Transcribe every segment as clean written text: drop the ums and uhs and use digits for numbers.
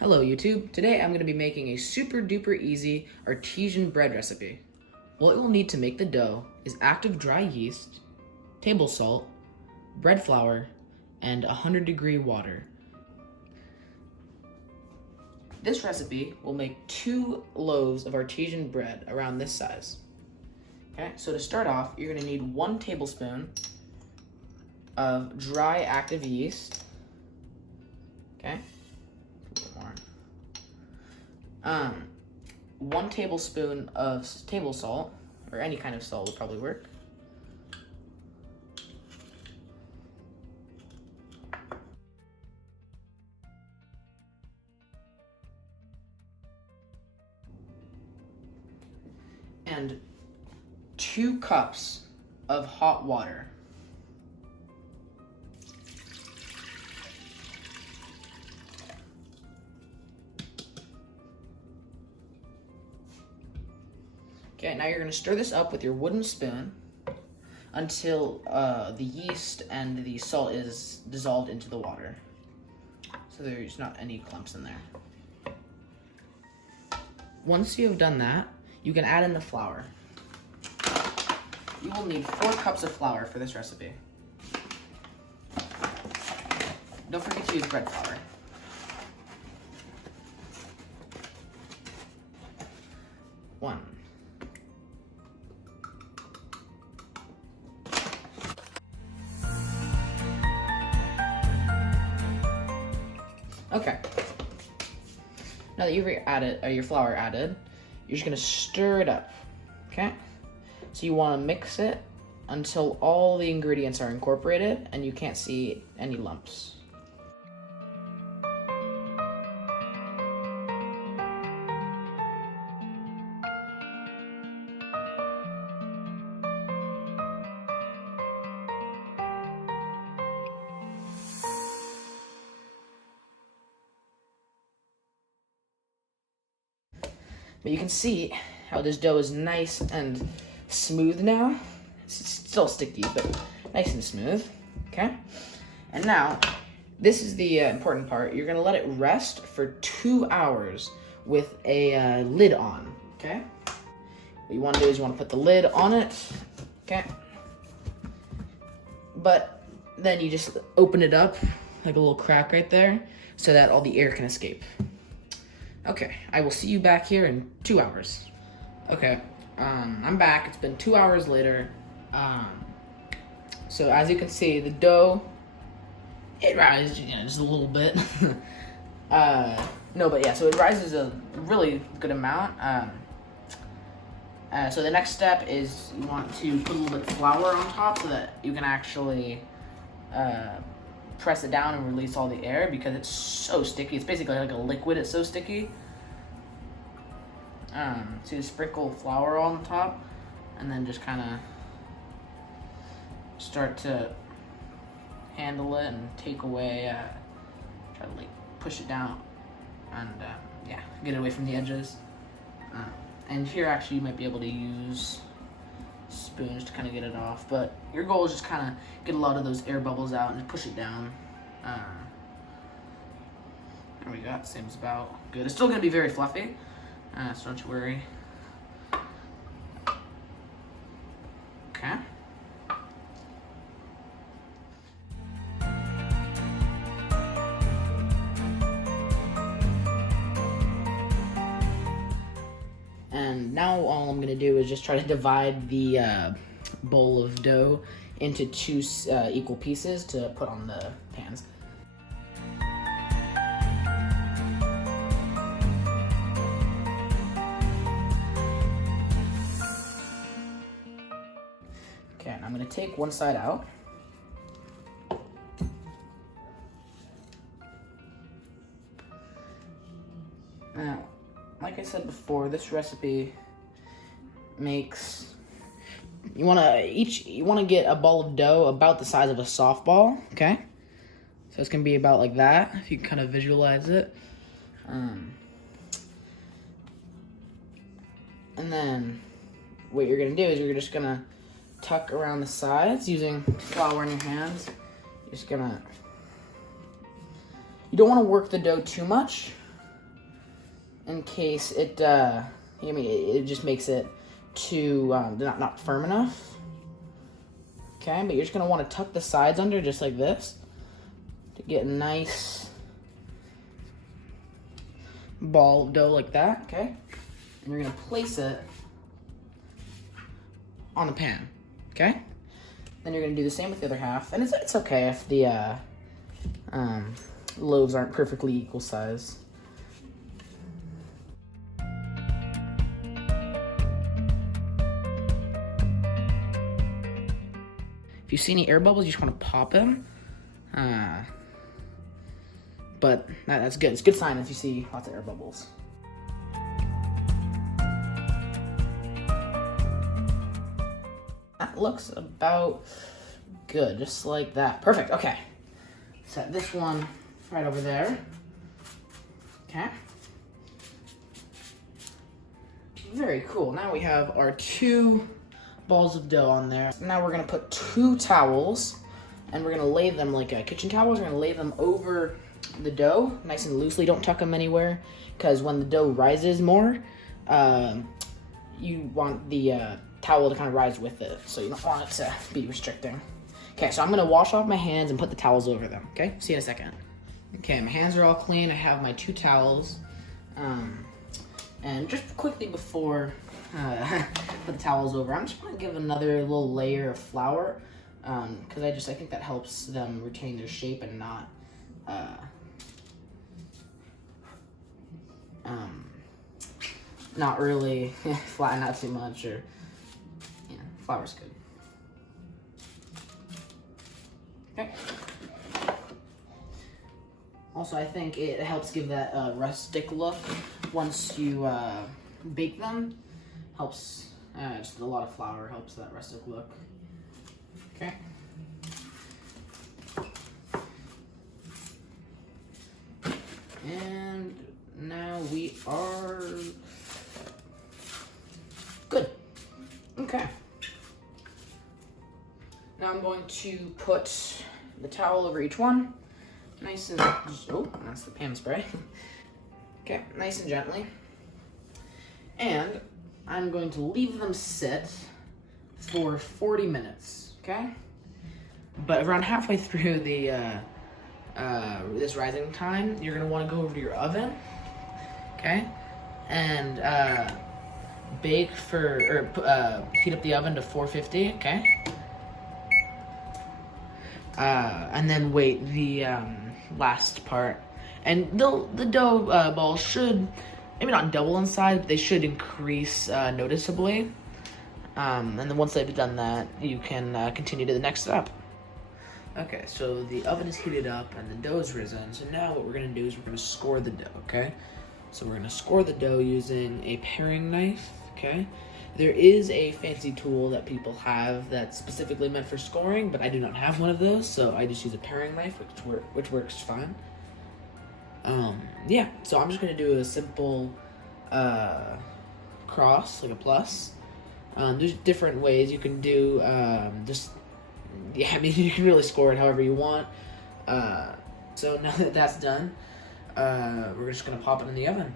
Hello YouTube, today I'm going to be making a super duper easy artisan bread recipe. What you'll need to make the dough is active dry yeast, table salt, bread flour, and 100-degree water. This recipe will make 2 loaves of artisan bread around this size. Okay, so to start off, you're going to need 1 tablespoon of dry active yeast. Okay. 1 tablespoon of table salt, or any kind of salt would probably work. And 2 cups of hot water. Okay, now you're going to stir this up with your wooden spoon until the yeast and the salt is dissolved into the water. So there's not any clumps in there. Once you have done that, you can add in the flour. You will need 4 cups of flour for this recipe. Don't forget to use bread flour. One. Okay. Now that you've added your flour added, you're just gonna stir it up. Okay? So you want to mix it until all the ingredients are incorporated and you can't see any lumps. But you can see how this dough is nice and smooth now. It's still sticky, but nice and smooth, okay? And now, this is the important part. You're gonna let it rest for 2 hours with a lid on, okay? What you wanna do is you wanna put the lid on it, okay? But then you just open it up, like a little crack right there, so that all the air can escape. Okay, I will see you back here in 2 hours. Okay, I'm back. It's been 2 hours later. So as you can see, the dough, it rises, just a little bit. No, but yeah, so it rises a really good amount. So the next step is you want to put a little bit of flour on top so that you can actually press it down and release all the air because it's so sticky. It's basically like a liquid. It's so sticky. So you sprinkle flour on top and then just kind of start to handle it and take away, try to like push it down and yeah, get it away from the edges. And here actually you might be able to use spoons to kind of get it off, but your goal is just kind of get a lot of those air bubbles out and push it down. There we go, that seems about good. It's still going to be very fluffy, so don't you worry. Okay. And now all I'm going to do is just try to divide the bowl of dough into 2 equal pieces to put on the pans. Okay, and I'm going to take one side out. Now, like I said before, this recipe makes, you want to get a ball of dough about the size of a softball, okay? So it's going to be about like that, if you can kind of visualize it. And then what you're going to do is you're just going to tuck around the sides using flour in your hands. You're just going to, you don't want to work the dough too much, in case it, it just makes it too, not firm enough. Okay, but you're just gonna want to tuck the sides under just like this to get a nice ball of dough like that, okay? And you're gonna place it on the pan, okay? Then you're gonna do the same with the other half, and it's okay if the loaves aren't perfectly equal size. If you see any air bubbles, you just want to pop them. But that's good. It's a good sign if you see lots of air bubbles. That looks about good, just like that. Perfect, okay. Set this one right over there. Okay. Very cool. Now we have our 2 balls of dough on there. Now we're gonna put 2 towels and we're gonna lay them like kitchen towels. We're gonna lay them over the dough nice and loosely. Don't tuck them anywhere because when the dough rises more, you want the towel to kind of rise with it. So you don't want it to be restricting. Okay, so I'm gonna wash off my hands and put the towels over them. Okay, see you in a second. Okay, my hands are all clean. I have my 2 towels. And just quickly before put the towels over, I'm just gonna give another little layer of flour because I think that helps them retain their shape and not really flatten out too much, or flour's good. Okay. Also, I think it helps give that rustic look once you bake them. Helps, just a lot of flour helps that rustic look. Okay. And now we are good. Okay. Now I'm going to put the towel over each one. Nice and, oh, that's the pan spray. Okay, nice and gently. And I'm going to leave them sit for 40 minutes, okay? But around halfway through the this rising time, you're gonna want to go over to your oven, okay? And bake for, or heat up the oven to 450, okay? And then wait the last part. And the dough balls should, maybe not double in size, but they should increase noticeably. And then once they've done that, you can continue to the next step. Okay, so the oven is heated up and the dough is risen. So now what we're gonna do is we're gonna score the dough, okay? So we're gonna score the dough using a paring knife, okay? There is a fancy tool that people have that's specifically meant for scoring, but I do not have one of those, so I just use a paring knife, which works fine. Yeah, so I'm just gonna do a simple cross, like a plus. There's different ways you can do, yeah, I mean, you can really score it however you want. So now that that's done, we're just gonna pop it in the oven.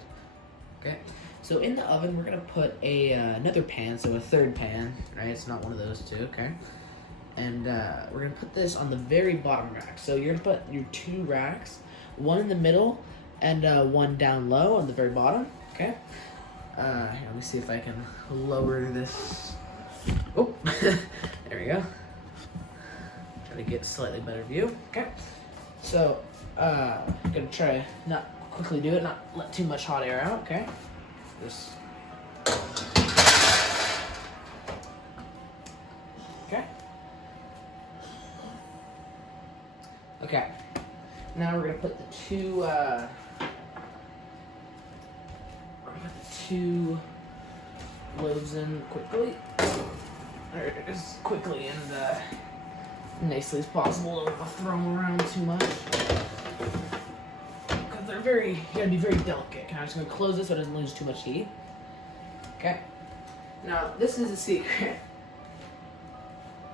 Okay. So in the oven, we're gonna put another pan, so a third pan, right? It's not one of those two, okay? And we're gonna put this on the very bottom rack. So you're gonna put your 2 racks, one in the middle and one down low on the very bottom, okay? Here, let me see if I can lower this. Oh, there we go. Try to get a slightly better view, okay? So, I'm gonna try not quickly do it, not let too much hot air out, okay? This. Okay. Okay. Now we're gonna put the 2 loaves in quickly, or as quickly and nicely as possible. Don't throw them around too much because they're you gotta be very delicate. I'm just gonna close this so it doesn't lose too much heat. Okay. Now this is a secret.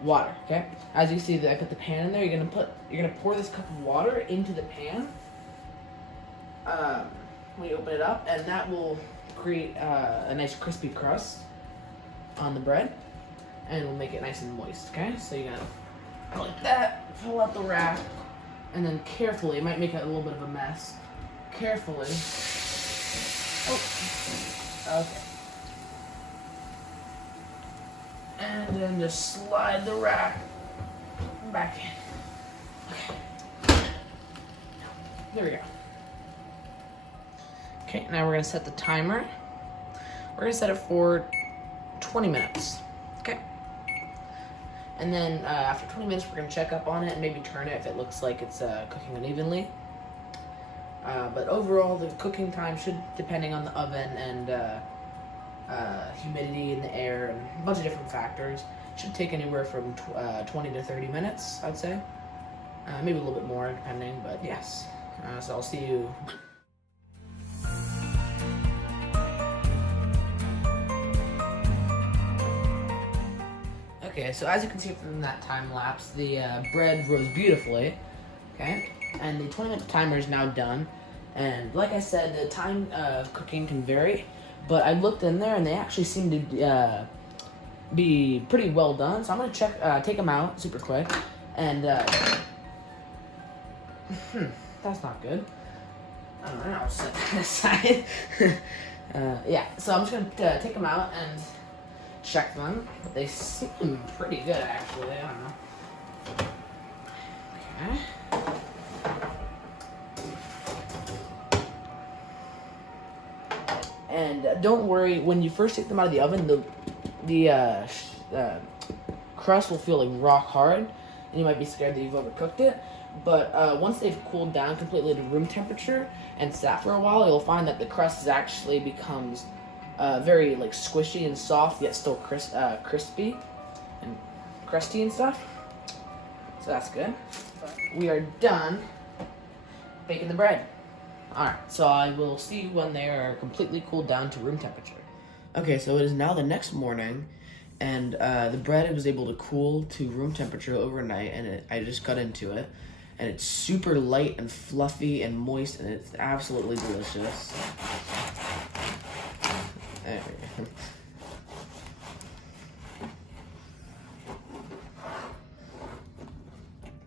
Water. Okay. As you see, that I put the pan in there. You're gonna pour this cup of water into the pan. when you open it up, and that will create a nice crispy crust on the bread, and will make it nice and moist. Okay, so you're gonna go like that, fill out the wrap, and then carefully, it might make a little bit of a mess. Carefully. Oh, okay. And then just slide the wrap back in. Okay. There we go. Okay, now we're gonna set the timer. We're gonna set it for 20 minutes. Okay. And then after 20 minutes, we're gonna check up on it and maybe turn it if it looks like it's cooking unevenly. But overall, the cooking time should, depending on the oven and humidity in the air and a bunch of different factors, should take anywhere from 20 to 30 minutes, I'd say. Maybe a little bit more, depending, but yes. So I'll see you. Okay, so as you can see from that time lapse, the bread rose beautifully, okay? And the 20-minute timer is now done. And like I said, the time of cooking can vary, but I looked in there and they actually seem to be pretty well done. So I'm gonna take them out super quick. And that's not good. I don't know, I'll set that aside. Yeah, so I'm just gonna take them out and check them. They seem pretty good, actually. I don't know. Okay. And don't worry, when you first take them out of the oven, the crust will feel like rock hard, and you might be scared that you've overcooked it. But once they've cooled down completely to room temperature and sat for a while, you'll find that the crust actually becomes very like squishy and soft, yet still crispy and crusty and stuff. So that's good. We are done baking the bread. Alright, so I will see you when they are completely cooled down to room temperature. Okay, so it is now the next morning, and the bread was able to cool to room temperature overnight, and I just cut into it, and it's super light and fluffy and moist, and it's absolutely delicious. There we go.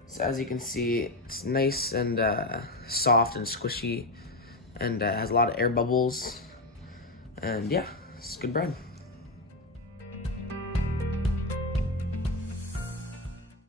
So as you can see, it's nice and soft and squishy, and has a lot of air bubbles, and yeah, it's good bread.